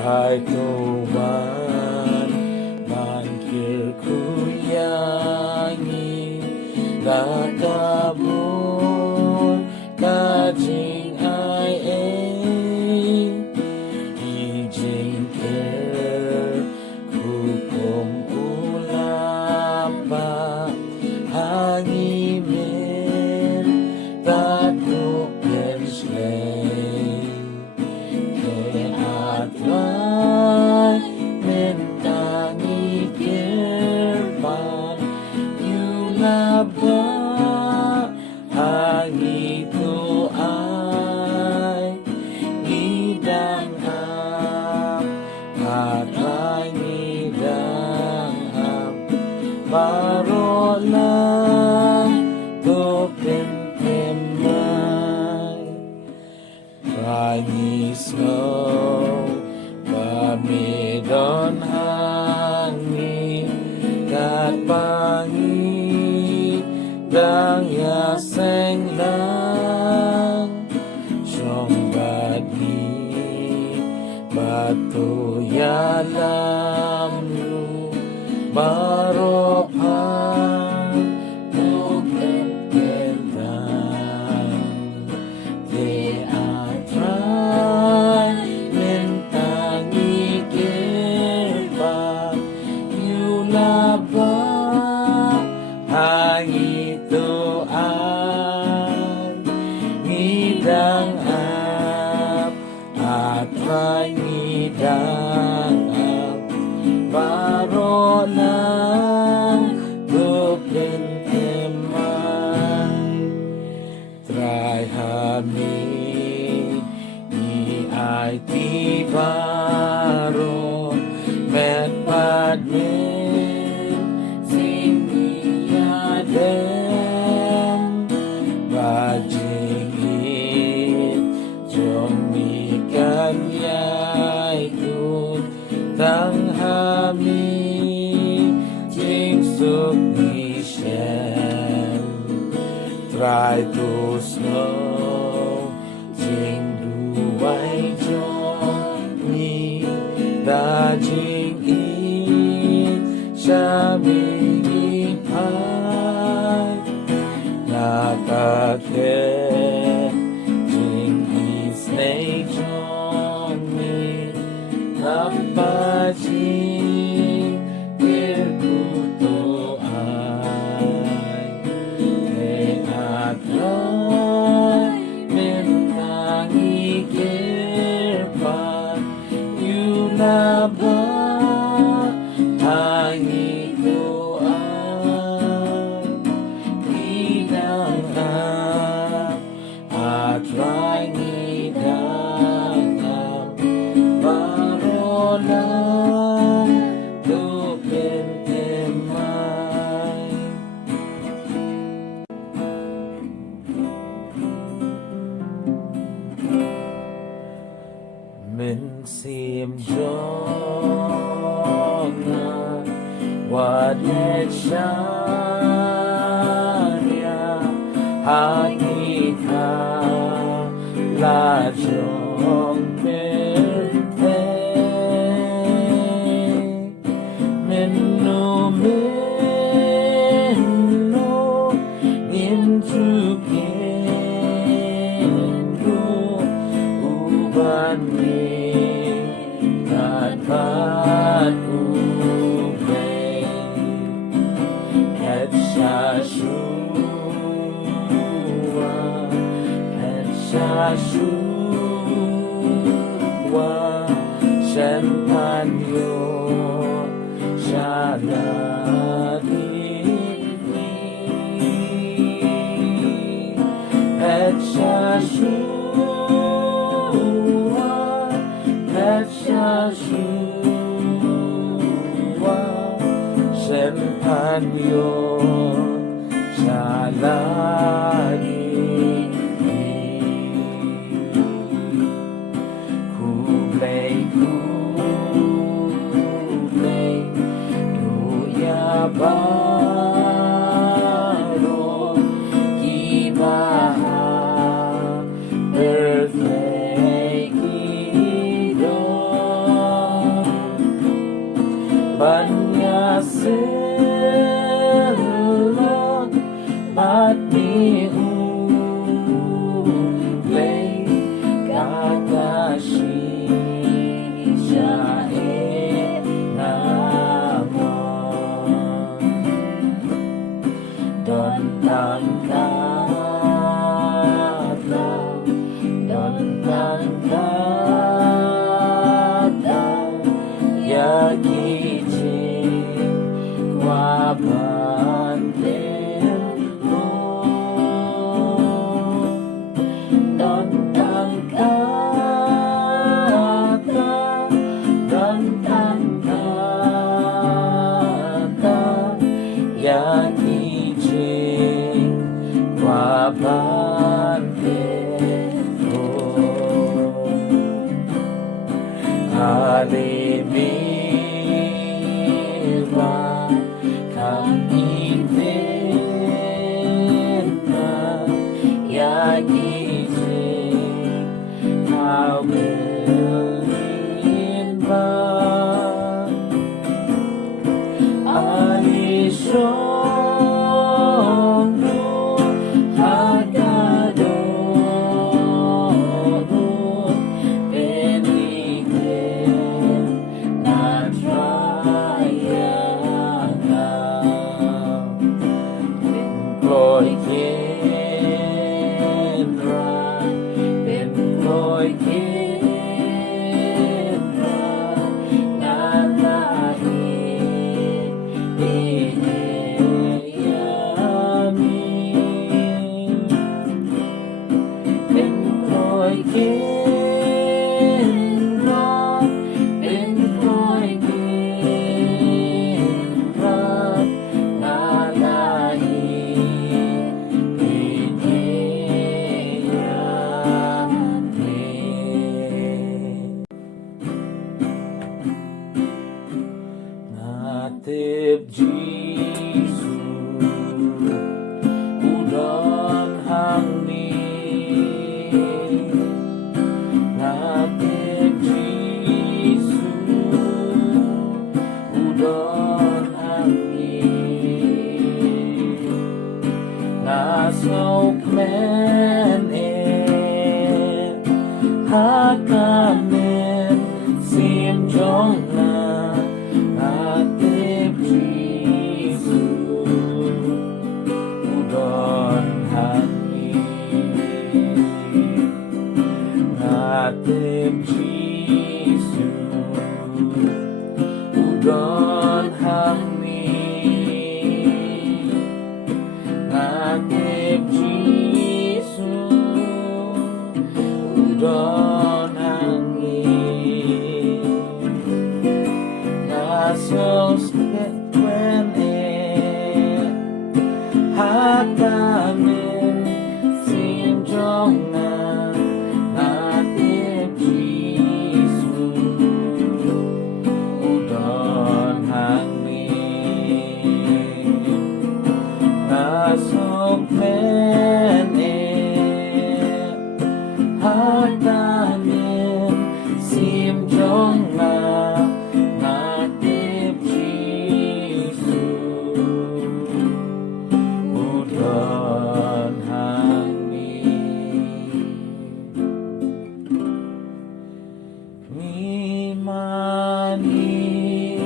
Tuhan mangkir kuyangi kakabur kajing ai ijing ker hukum ulapa hangimin tatuk penslay keatwai mentangi kirpan yulaba hangi tu ai ngidang am atrai ngidang am barolang tu pentemai Rangi snow pamidon hangi kat pangi dang ya seng lang Syong bagi batu ya lam lu baropan tu kentang Te atrai mentangi kirpa yulaba hangi tu ai ngidang ap atrai ngidang ap barolang tu pentemai Trai hami ni ai ti baro met padmen sing ya den bajing it jong ni kan yai kun tang hami jing suk ni shen Try to snow Jing duai jong ni Da jing it Shami di pai Nakake Jing is nei jong ni Napa jing Kirkuto ai Atrai mentangi kirpan yulaba hangi tu ai ngidang am atrai ngidang am barolang tu pentemai Mình xiêm cho ngà Và đẹp xa Hai nghi thà Là trong bên thế Mình nô Nghiên chú kên đô Uban mi Kat pat ubay Het shashua Shen panyo Shaladini Het shashua Shen panyo Shaladini Kublai Duya Baro Kibaha Birthday Kido Imani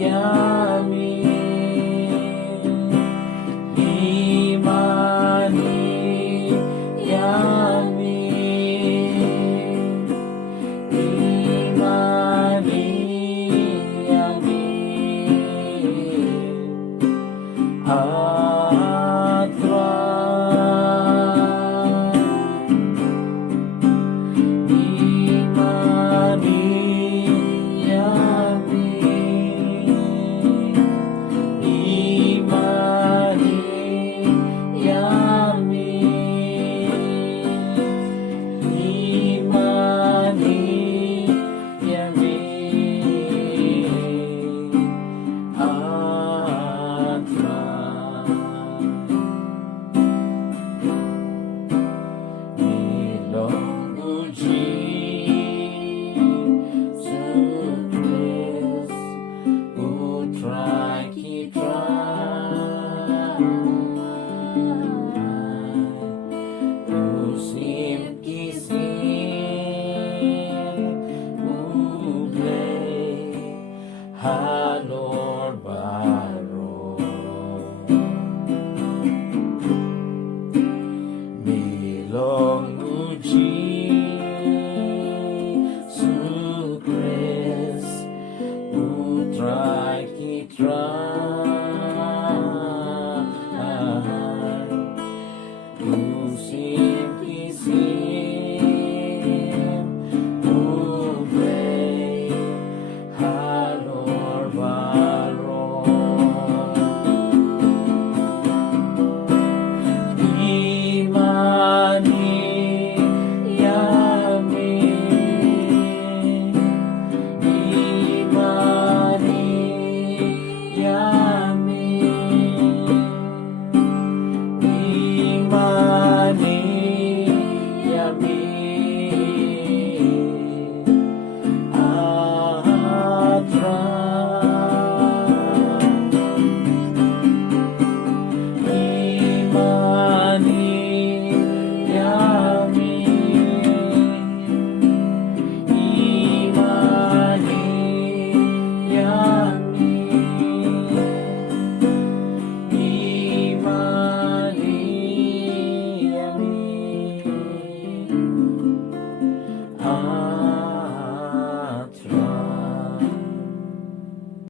yang